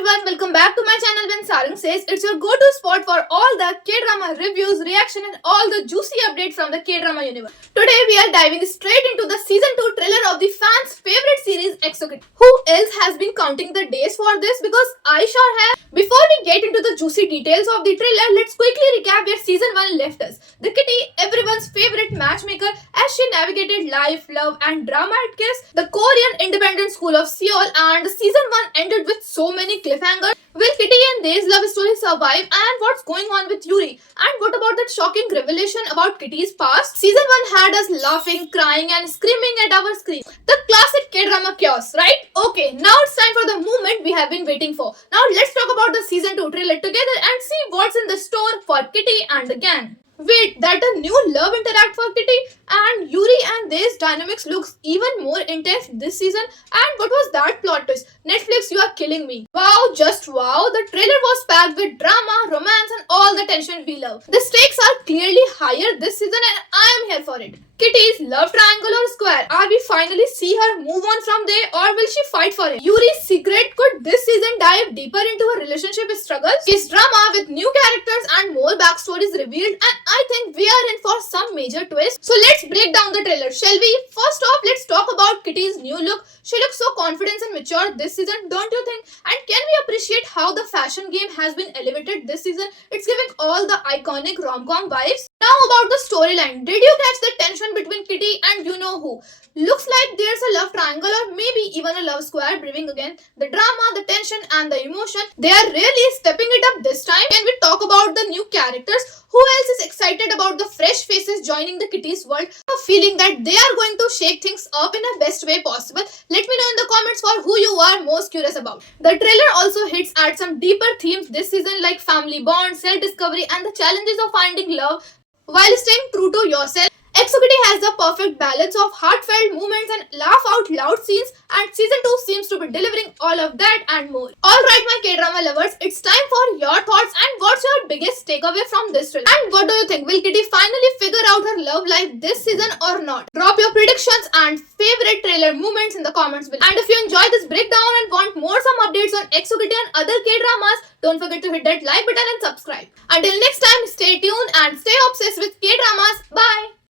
everyone, welcome back to my channel. When Sarang says, it's your go-to spot for all the K-drama reviews, reaction and all the juicy updates from the K-drama universe. Today we are diving straight into the season 2 trailer of the fans' favorite series Exokid. Who else has been counting the days for this? Because I sure have. Before we get into the juicy details of the trailer, let's quickly recap where season 1 left us. The Kitty, everyone's favorite matchmaker, as she navigated life, love and drama at Kiss, the Korean independent school of Seoul, and season 1 ended with so many cliffhangers. Will Kitty and Dae's love story survive, and what's going on with Yuri? And what about that shocking revelation about Kitty's past? Season 1 had us laughing, crying and screaming at our screen. The classic K-drama chaos, right? Okay, now it's time for the moment we have been waiting for. Now let's talk about the season 2 trailer together and see what's in the store for Kitty and the gang. Wait, that a new love interact for Kitty and Yuri and Dae's dynamics looks even more intense this season. And what was that plot twist? Netflix, you are killing me. Wow, just wow. The trailer was packed with drama, romance and all the tension we love. The stakes are clearly higher this season and I am here for it. Kitty's love triangle or square? Are we finally see her move on from Dae or will she fight for him? Yuri's secret, could this season dive deeper into her relationship struggles? Is drama with new characters and more backstories revealed, and I think we are in for some major twist. So let's break down the trailer, shall we? First off, let's talk about Kitty's new look. She looks so confident and mature this season, don't you think? And can we appreciate how the fashion game has been elevated this season? It's giving all the iconic rom-com vibes. Now about the storyline. Did you catch the tension between Kitty and you know who? Looks like there's a love triangle or maybe even a love square brewing again. The drama, the tension and the emotion, they are really stepping it up this time. Can we talk about the new characters? Who else is excited about the fresh faces joining the Kitty's world? A feeling that they are going to shake things up in the best way possible. Let me know in the comments for who you are most curious about. The trailer also hits at some deeper themes this season like family bonds, self-discovery and the challenges of finding love while staying true to yourself. Exokid has the perfect balance of heartfelt moments and laugh out loud scenes, and season 2 seems to be delivering all of that and more. Alright my K-drama lovers, it's time for your thoughts and what's your biggest takeaway from this trailer? And what do you think? Will Kitty finally figure out her love life this season or not? Drop your predictions and favorite trailer moments in the comments below. And if you enjoyed this breakdown and want more some updates on Exokid and other K-dramas, don't forget to hit that like button and subscribe. Until next time, stay tuned and stay obsessed with K-dramas. Bye!